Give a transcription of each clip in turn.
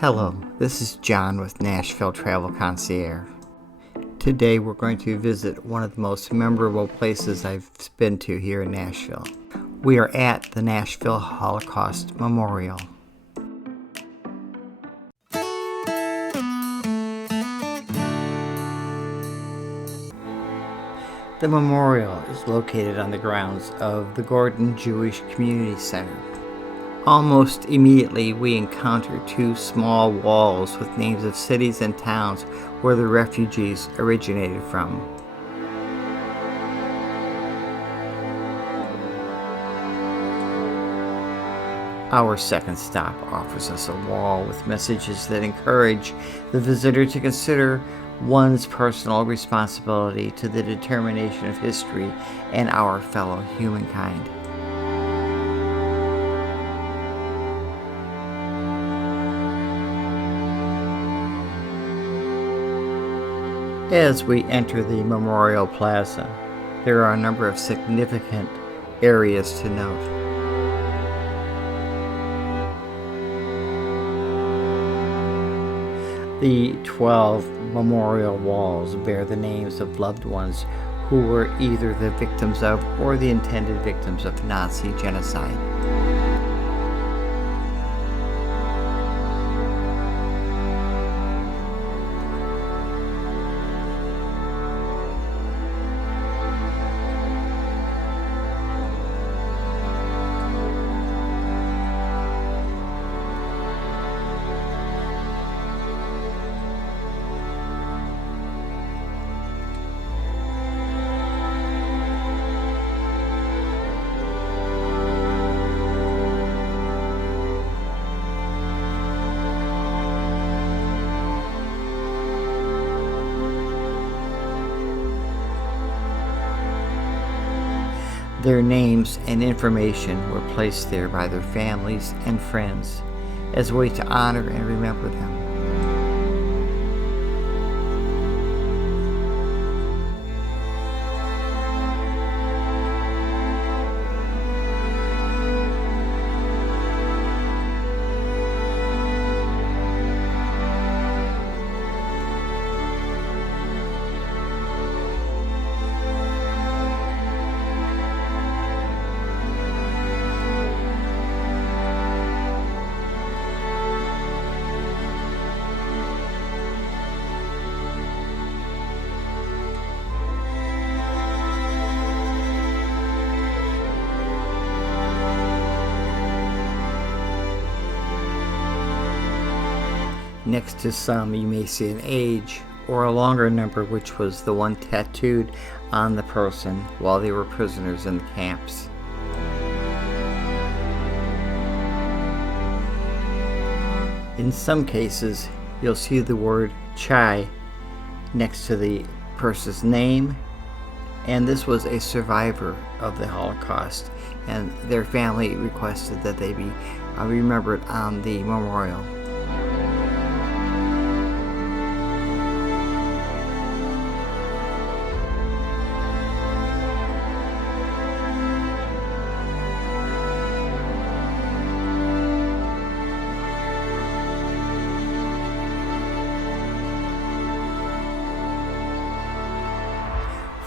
Hello, this is John with Nashville Travel Concierge. Today we're going to visit one of the most memorable places I've been to here in Nashville. We are at the Nashville Holocaust Memorial. The memorial is located on the grounds of the Gordon Jewish Community Center. Almost immediately, we encounter two small walls with names of cities and towns where the refugees originated from. Our second stop offers us a wall with messages that encourage the visitor to consider one's personal responsibility to the determination of history and our fellow humankind. As we enter the Memorial Plaza, there are a number of significant areas to note. The 12 memorial walls bear the names of loved ones who were either the victims of or the intended victims of Nazi genocide. Their names and information were placed there by their families and friends as a way to honor and remember them. Next to some, you may see an age or a longer number, which was the one tattooed on the person while they were prisoners in the camps. In some cases, you'll see the word Chai next to the person's name, and this was a survivor of the Holocaust, and their family requested that they be remembered on the memorial.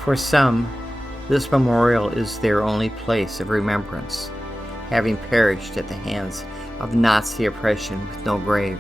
For some, this memorial is their only place of remembrance, having perished at the hands of Nazi oppression with no grave.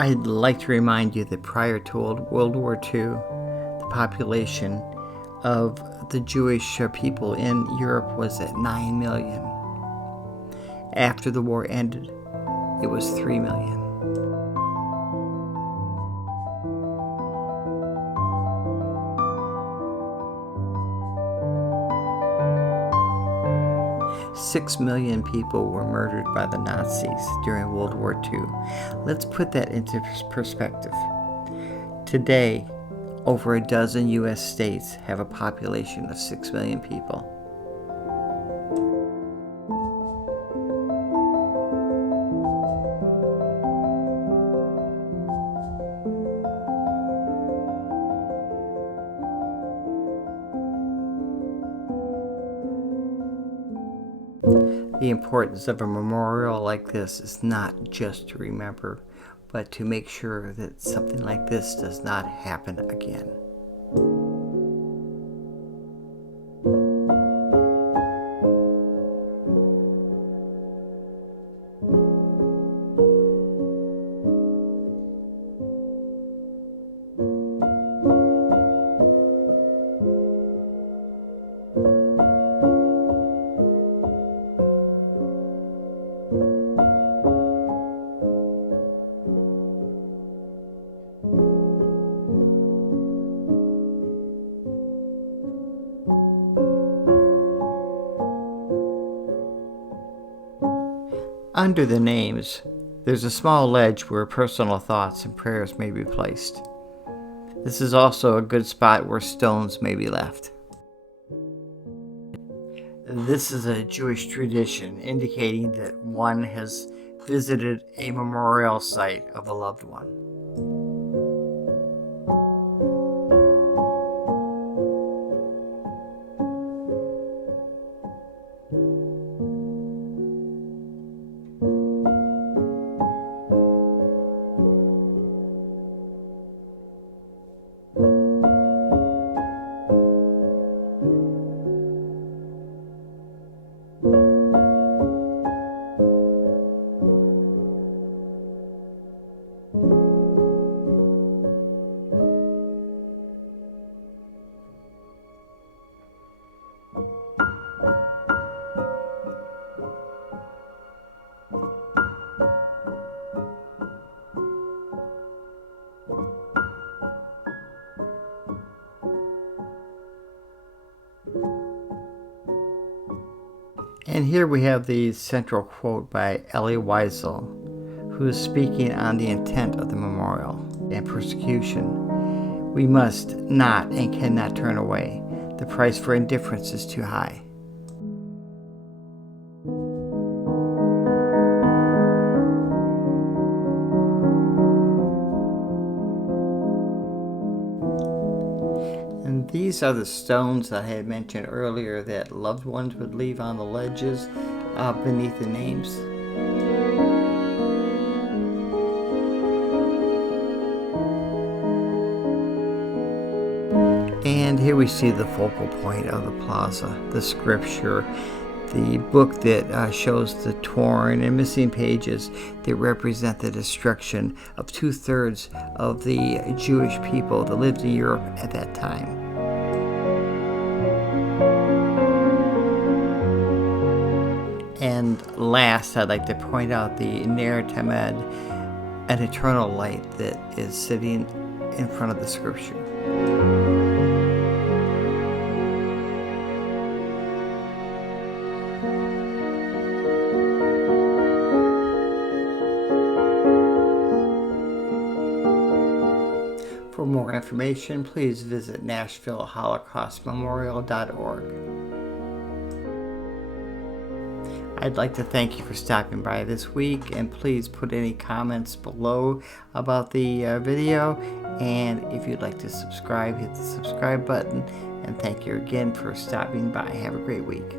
I'd like to remind you that prior to World War II, the population of the Jewish people in Europe was at 9 million. After the war ended, it was 3 million. Six million people were murdered by the Nazis during World War II. Let's put that into perspective. Today, over a dozen U.S. states have a population of 6 million people. The importance of a memorial like this is not just to remember, but to make sure that something like this does not happen again. Under the names, there's a small ledge where personal thoughts and prayers may be placed. This is also a good spot where stones may be left. This is a Jewish tradition indicating that one has visited a memorial site of a loved one. And here we have the central quote by Elie Wiesel, who is speaking on the intent of the memorial and persecution. We must not and cannot turn away. The price for indifference is too high. And these are the stones that I had mentioned earlier that loved ones would leave on the ledges beneath the names. And here we see the focal point of the plaza, the scripture, the book that shows the torn and missing pages that represent the destruction of 2/3 of the Jewish people that lived in Europe at that time. And last, I'd like to point out the Ner Tamed, an eternal light that is sitting in front of the scripture. For more information, please visit NashvilleHolocaustMemorial.org. I'd like to thank you for stopping by this week, and please put any comments below about the video, and if you'd like to subscribe, hit the subscribe button, and thank you again for stopping by. Have a great week.